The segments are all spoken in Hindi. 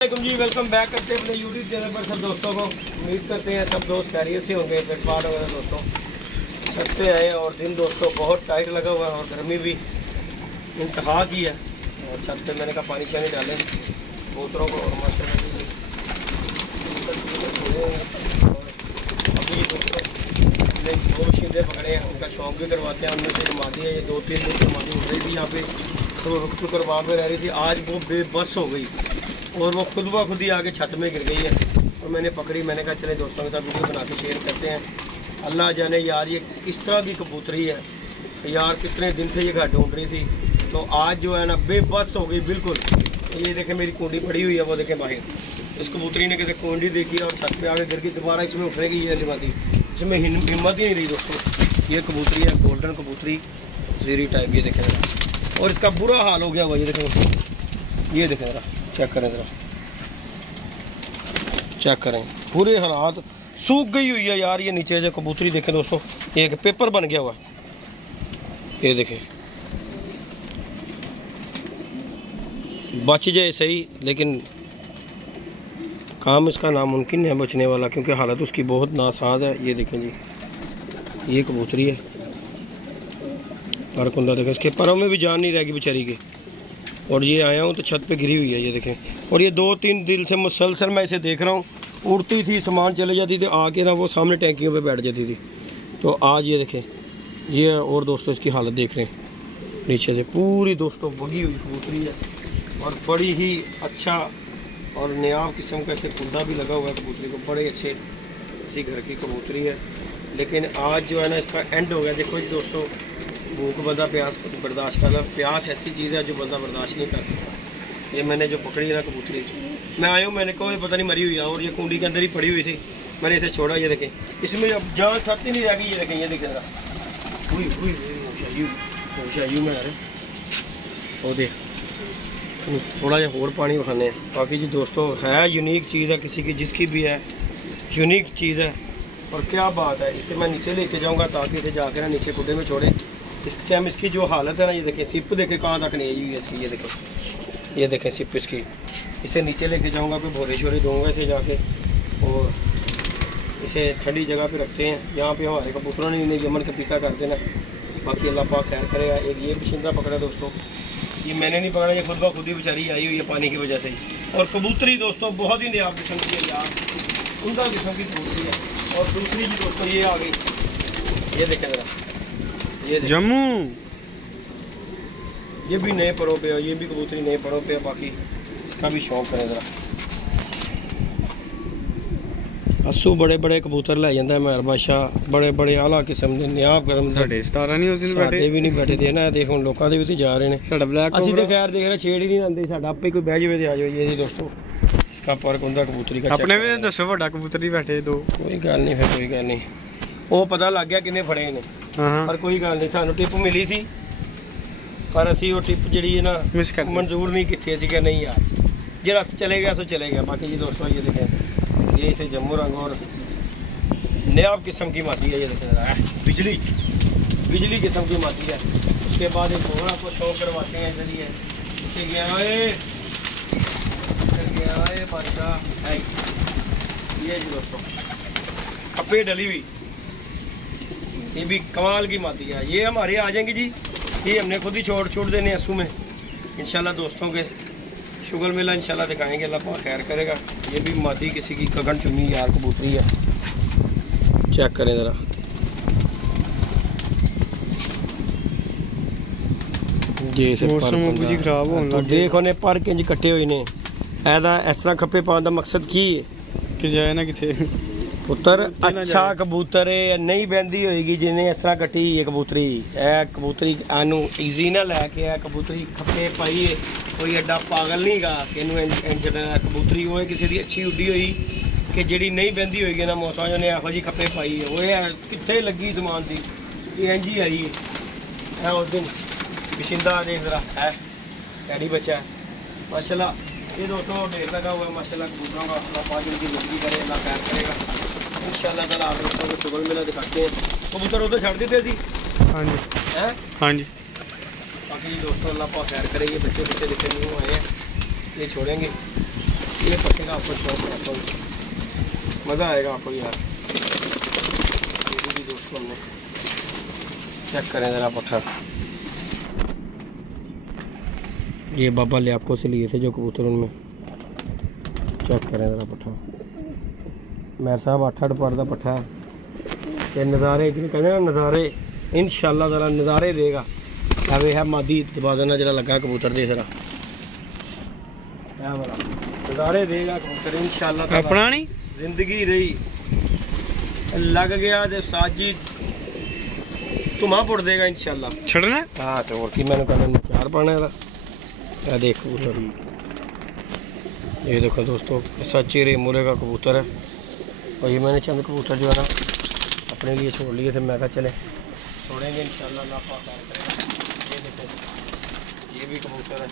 जी वेलकम बैक करते हैं अपने यूट्यूब चैनल पर सब दोस्तों को। उम्मीद करते हैं सब दोस्त खैरियत से होंगे। फिटफाट वगैरह दोस्तों सस्ते आए और दिन दोस्तों बहुत टाइट लगा हुआ है और गर्मी भी इंतहा की है। और छत पे मैंने कहा पानी शानी डालें कबूतरों को और मास्टर अभी हमने 2 मशीनें पकड़े हैं, उनका शौक भी करवाते हैं। हमने से मादी है, ये 2-3 दिन से मादी उठ रही थी यहाँ पे, तो रुक कर वहाँ पे रह रही थी। आज वो बेबस हो गई और वो खुद ब खुद ही आगे छत में गिर गई है और मैंने पकड़ी। मैंने कहा चले दोस्तों के साथ वीडियो बना के शेयर करते हैं। अल्लाह जाने यार ये किस तरह की कबूतरी है यार, कितने दिन से ये घर ढूंढ रही थी, तो आज जो है ना बेबस हो गई बिल्कुल। ये देखें मेरी कुंडी पड़ी हुई है, वो देखें बाहर। इस कबूतरी ने कहते कुंडी देखी और छत पे आगे गिर गई, दोबारा इसमें उठने की ये लिबाती, इसमें हिम्मत ही नहीं रही दोस्तों। ये कबूतरी है गोल्डन कबूतरी जीरी टाइप, ये देखें ज़रा। और इसका बुरा हाल हो गया हुआ, ये देखें, ये देखें ज़रा, चेक करें ज़रा, चेक करें, पूरे हालात सूख गई हुई है यार। ये नीचे से कबूतरी देखें दोस्तों, एक पेपर बन गया हुआ, ये देखें। बच जाए सही, लेकिन काम इसका नामुमकिन है बचने वाला, क्योंकि हालत उसकी बहुत नासाज है। ये देखें जी, ये कबूतरी है, पर कुंदा देखें, इसके पैरों में भी जान नहीं रहेगी बेचारी के। और ये आया हूँ तो छत पे गिरी हुई है, ये देखें। और ये 2-3 दिन से मुसलसल मैं इसे देख रहा हूँ, उड़ती थी, सामान चले जाती थी, आके ना वो सामने टैंकियों पे बैठ जाती थी। तो आज ये देखें, ये और दोस्तों इसकी हालत देख रहे हैं, नीचे से पूरी दोस्तों बगी हुई कबूतरी है और बड़ी ही अच्छा और नयाब किस्म का इसे कुंदा भी लगा हुआ है कबूतरी को, बड़े अच्छे इसी घर की कबूतरी है। लेकिन आज जो है ना इसका एंड हो गया। देखो जी दोस्तों, भूख बंदा प्यास को बर्दाश्त करना, प्यास ऐसी चीज़ है जो बंदा बर्दाश्त नहीं करता। ये मैंने जो पकड़ी है ना कबूतरी, मैं आया हूँ, मैंने कहा ये पता नहीं मरी हुई है, और ये कुंडी के अंदर ही पड़ी हुई थी, मैंने इसे छोड़ा। ये देखें, इसमें अब जान सत्ती नहीं रह गई, ये देखें, ये देखें जरा, यू में आ रहे वो देख, थोड़ा जहा और पानी उठाने हैं। बाकी जी दोस्तों है यूनिक चीज़ है, किसी की जिसकी भी है यूनिक चीज़ है। और क्या बात है, इसे मैं नीचे लेके जाऊँगा ताकि इसे जाकर ना नीचे कुड्डे में छोड़े। इसके हम इसकी जो हालत है ना, ये देखें, सिप देखें कहाँ तक नहीं आई हुई है इसकी, ये देखें सिप इसकी। इसे नीचे लेके जाऊंगा, कोई भोरे शोरे दूंगा इसे जाके, और इसे ठंडी जगह पे रखते हैं। यहाँ पे हमारे कबूतरों ने इन्हें यमन का पीछा कर देना। बाकी अल्लाह पाक खैर करेगा। एक ये बशिंदा पकड़ा दोस्तों, ये मैंने नहीं पकड़ा, ये खुद ब खुद ही बेचारी आई हुई है पानी की वजह से ही। और कबूतरी दोस्तों बहुत ही नयाब किस्म की है यार, उमदा किस्म की कबूतरी है। और दूसरी जी दोस्तों ये आ गई, ये देखें ज़रा, ये जम्मू, ये भी नए परों पे है, ये भी कबूतरी नए परों पे है। बाकी इसका भी शौक करें ज़रा। अस्सू बड़े बड़े कबूतर लै जाता है मेहर बादशाह, बड़े बड़े आला किस्म के नयाब करम साडे स्टारा नहीं, उस दिन बैठे भी नहीं बैठे दे ना। देख हुण लोकां दे भी ते जा रहे ने, साडा ब्लैक असि ते खैर देख रहे छेड़ ही नहीं आंदे, साडा आपे कोई बह जावे ते आ जाओ। ये जी दोस्तों इसका पर कुंदा कबूतरी का अपने भी दसो, बड़ा कबूतरी बैठे दो, कोई गल नहीं, फिर कोई गल नहीं, वो पता लग गया किन्ने फड़े ने। पर कोई गल नहीं, सानू टिप मिली सी, पर असी वो टिप जी है ना मंजूर नहीं की। असी क्या नहीं यार, जरा चले गया सो चले गया। बाकी जी दोस्तों ये देखें, ये इसे जम्मू रंग और नयाब किस्म की माती है, ये देखें बिजली किस्म की माती है। उसके बाद एक और आपको शो करवाते हैं, चलिए इसे गया बादशाह, ये जी दोस्तों खप्पे डली हुई, ये भी कमाल की माती है। ये हमारे आ जाएंगी जी, ये हमने खुद ही छोड़ देने असू में इंशाल्लाह। दोस्तों के शुगर मेला इंशाल्लाह दिखाएंगे, अल्लाह पाक खैर करेगा। ये भी मादी किसी की गगन चुनी यार कबूतरी है, चेक करें ज़रा। जी खराब हो देखो ने पर किंज कट्टे हुए ने, ऐदा इस तरह खप्पे पाने का मकसद की है कि जाए ना किथे पुत्र अच्छा कबूतर है, नहीं बहती होएगी जिन्हें इस तरह कट्टी है कबूतरी। कबूतरी आनू ईजी ना लैके कबूतरी खप्पे पाई है, कोई एडा पागल नहीं गा कि कबूतरी वो किसी की अच्छी उड्डी हुई कि जी नहीं बहती होएगी ना मौसम ने एहो जी खप्पे पाई है, वो कितने लगी समान थी, ये इंज ही आई है। उस दिन बशिंदा देख जरा है डैडी बच्चा माशाल्लाह। ये दोस्तों ढेर लगा हुआ है माशाल्लाह कबूतरों का, अल्लाह पाक इनकी ज़िंदगी करे, अल्लाह खैर करेगा इंशाल्लाह ताला। आप दोस्तों को शुगर मेला दिखाते हैं। कबूतर उधर छड़ देते थे। हाँ जी, हैं हाँ जी। बाकी दोस्तों अल्लाह पाक खैर करे, ये बच्चे दिखे नहीं आए हैं, ये छोड़ेंगे ये पट्टे का आपको शौक कराता हूँ, मज़ा आएगा आपको यार। ये भी दोस्तों हमने चेक करें ज़रा पट्ठा, ये बाबा लियाको से लिए थे जो कबूतर, उनमें चेक करें ज़रा पट्ठा। मेरे साहब 8 पर का पट्ठा है, ते नज़ारे कहते हैं नज़ारे, इंशाल्लाह ज़रा नज़ारे देगा। अवे है मादी दबाजना जरा लगा कबूतर दे जरा नज़ारे देगा कबूतर इंशाल्लाह। अपना नहीं जिंदगी रही लग गया जे साजी धुआं पुट देगा इंशाल्लाह। छड़ना हाँ तो और की मैंने कहना चार पाना है। देख कबूतर, ये देखो दोस्तों ऐसा चेहरे मुरे का कबूतर है। और ये मैंने चंद कबूतर जो है ना अपने लिए छोड़ लिए थे, मैं कहा चले छोड़ेंगे इंशाल्लाह, अल्लाह पाक खैर करेगा। ये देखो ये भी कबूतर है,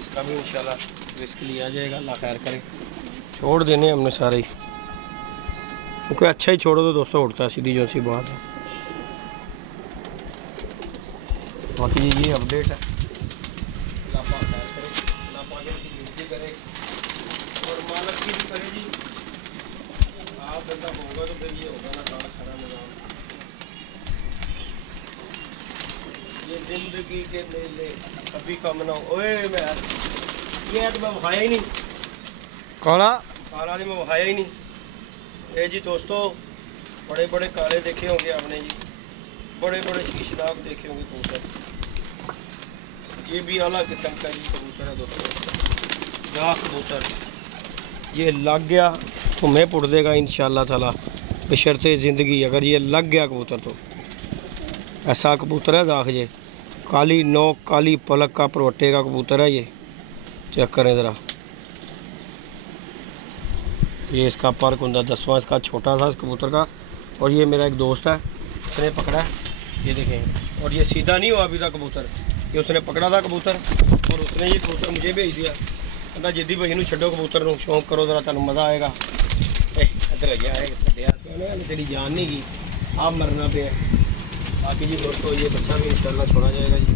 इसका भी इंशाल्लाह रिस्क लिया जाएगा, अल्लाह खैर करे। छोड़ देने हमने सारे ही, क्योंकि अच्छा ही छोड़ो तो दोस्तों उड़ता है, सीधी जो सी बात है। बाकी ये अपडेट है, अल्लाह पाक खैर करे, अल्लाह पाक की गिनती करे और मालक की भी करे जी। आप बंदा होगा तो फिर ये होगा ना सारा खरा निजाम। ये जिंदगी के मेले अभी कम ना हो। ओए मैं ये तो मैं बहाया ही नहीं, काला काला नहीं मैं बहाया ही नहीं। ये जी दोस्तों बड़े बड़े काले देखे होंगे आपने जी, बड़े बड़े शीशनाक देखे होंगे कबूतर। ये भी आला किस्म का जी कबूतर है दोस्तों, जा कबूतर ये लग गया तो मैं पुट देगा इंशाल्लाह ताला बशर्ते ज़िंदगी। अगर ये लग गया कबूतर तो ऐसा कबूतर है दाख जे, काली नोक काली पलक का परवट्टे का कबूतर है। ये चेक करें ज़रा, ये इसका पर कुंदा 10वां इसका छोटा सा कबूतर का। और ये मेरा एक दोस्त है उसने पकड़ा है, ये देखें। और ये सीधा नहीं हुआ अभी तक कबूतर, ये उसने पकड़ा था कबूतर और उसने ये कबूतर मुझे भेज दिया। कहता जिद्दी भाई नूं छड्डो कबूतर नूं, शौक करो ज़रा तुहानूं मज़ा आएगा। इधर गया है तेरी जान नहीं गई, आप मरना पे। बाकी जी दोस्तों ये बच्चा भी इंशाल्लाह छोड़ा जाएगा जी,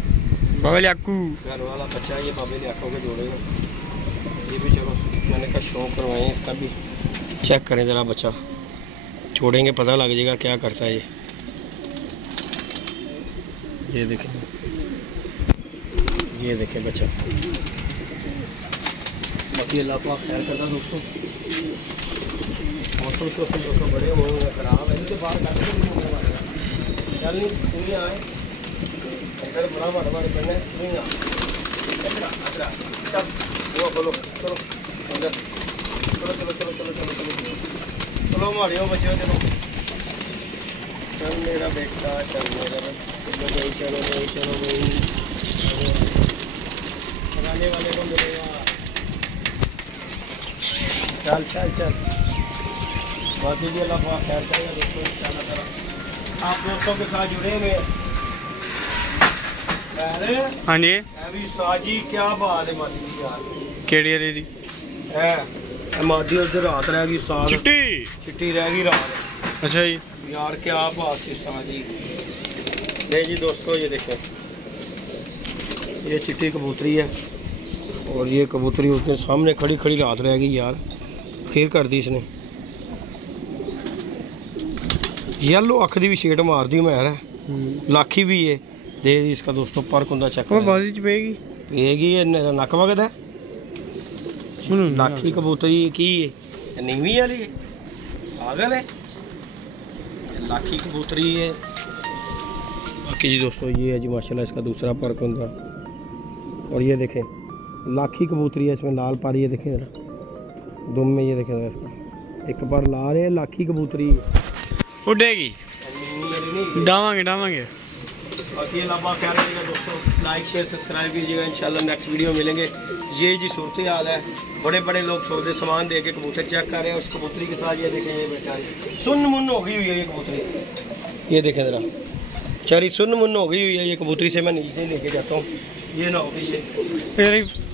बाबा लियाकू घर वाला बच्चा है ये, बाबे लियाको के जोड़ेगा। ये भी चलो मैंने कहा शौक करवाएं इसका भी। चेक करें ज़रा बच्चा, छोड़ेंगे पता लग जाएगा क्या करता है ये देखें, ये देखें बच्चा। बाकी अल्लाह पाक खैर करता दोस्तों। मौसम दोस्तों बड़े खराब है, इनसे बाहर कर चल नहीं दुनिया आए इधर बड़ा बड़ा करना दुनिया वो बोलो चलो अंदर चलो चलो चलो चलो चलो चलो चलो मारे हो बच्चे चलो। चल मेरा बेटा चल मेरा, चलो भाई चलो भाई चलो भाई, लगाने वाले को मिलेगा। चल चल चल बाकी जी अल्लाह पाक खैर करेगा दोस्तों इंशाल्लाह ताला। आप दोस्तों के साथ जुड़े हुए हाँ जी अभी साजी क्या बात है मादी जी यार, केड़ी वाली जी है मादी उस दिन रात रह गई, साग चिट्टी चिट्टी रह गई रात। अच्छा जी यार क्या बात है साजी। नहीं जी दोस्तों ये देखें, ये चिट्टी कबूतरी है और ये कबूतरी उस दिन सामने खड़ी खड़ी रात रह गई यार, खीर कर दी इसने। येलो अख दी भी शेड मार दी मैर है, लाखी भी है दे इसका दोस्तों पर कुंदा चेक बाजी च पेगी पेगी नक वगदा लाखी कबूतरी की है नीवी वाली है, पागल है लाखी कबूतरी है। बाकी जी दोस्तों ये है जी माशाल्लाह इसका दूसरा पर कुंदा। और ये देखें लाखी कबूतरी है, इसमें लाल पारी है, देखें जरा दुम में, ये देखें जरा इसका एक बार लाल है, लाखी कबूतरी उड़ेगी डावांगे डावांगे। बाकी अल्लाह खैर करेगा दोस्तों, लाइक शेयर सब्सक्राइब कीजिएगा इंशाल्लाह नेक्स्ट वीडियो मिलेंगे। ये जी सूरत हाल है, बड़े बड़े लोग सौदे सामान दे के कबूतर चेक कर रहे हैं, उस कबूतरी के साथ ये देखें ये बेचारी सुन्न मुन्न हो गई हुई है ये कबूतरी, ये देखें ज़रा बेचारी सुन्न मुन्न हो गई हुई है ये कबूतरी से मैं नीचे लेके जाता हूँ, ये ना हो गई ये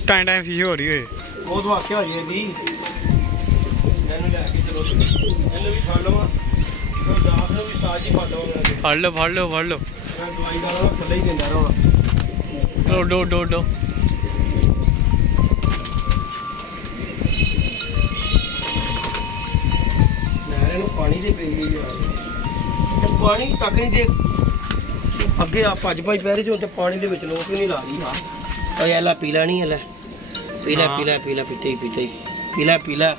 टाइम टाइम फिश हो रही है वो तो आख्या हो जाएगी मैंने लैके चलो मैंने भी फड़ लवा तो जात ने भी साज ही फड़ लवा फड़ लो फड़ लो फड़ लो मैं दवाई डाला थले ही देना रहा डो डो डो डो ਪਈ ਯਾਰ ਤੇ ਪਾਣੀ ਤੱਕ ਨਹੀਂ ਦੇ ਅੱਗੇ ਆ ਭੱਜ ਪੈ ਰਹੇ ਜੋ ਤੇ ਪਾਣੀ ਦੇ ਵਿੱਚ ਲੋਕ ਵੀ ਨਹੀਂ ਲਾ ਰਹੀ ਹਾਂ ਓਏ ਐਲਾ ਪੀਲਾ ਨਹੀਂ ਐਲਾ ਪੀਲਾ ਪੀਲਾ ਪੀਲਾ ਪੀਤੇ ਹੀ ਪੀਲਾ ਪੀਲਾ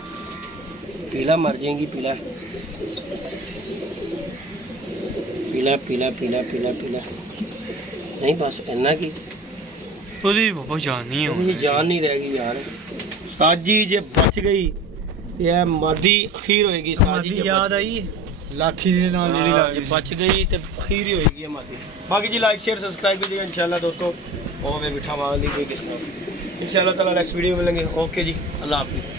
पीला मर जाएंगी पीला पीला पीला पीला पीला पीला नहीं बस इन्ना की बाबा जान नहीं है जान नहीं रहेगी यार साजी जे बच गई ये मादी अखीर होएगी साजी याद आई लाखी दे नाल जेडी बच गई ते अखीर ही होएगी ये मादी बाकी जी लाइक शेयर सब्सक्राइब कीजिएगा इंशाल्लाह दोस्तों और मैं बिठा मांग ली कोई किसी इंशाल्लाह ताला नेक्स्ट वीडियो में मिलेंगे ओके जी अल्लाह हाफिज़।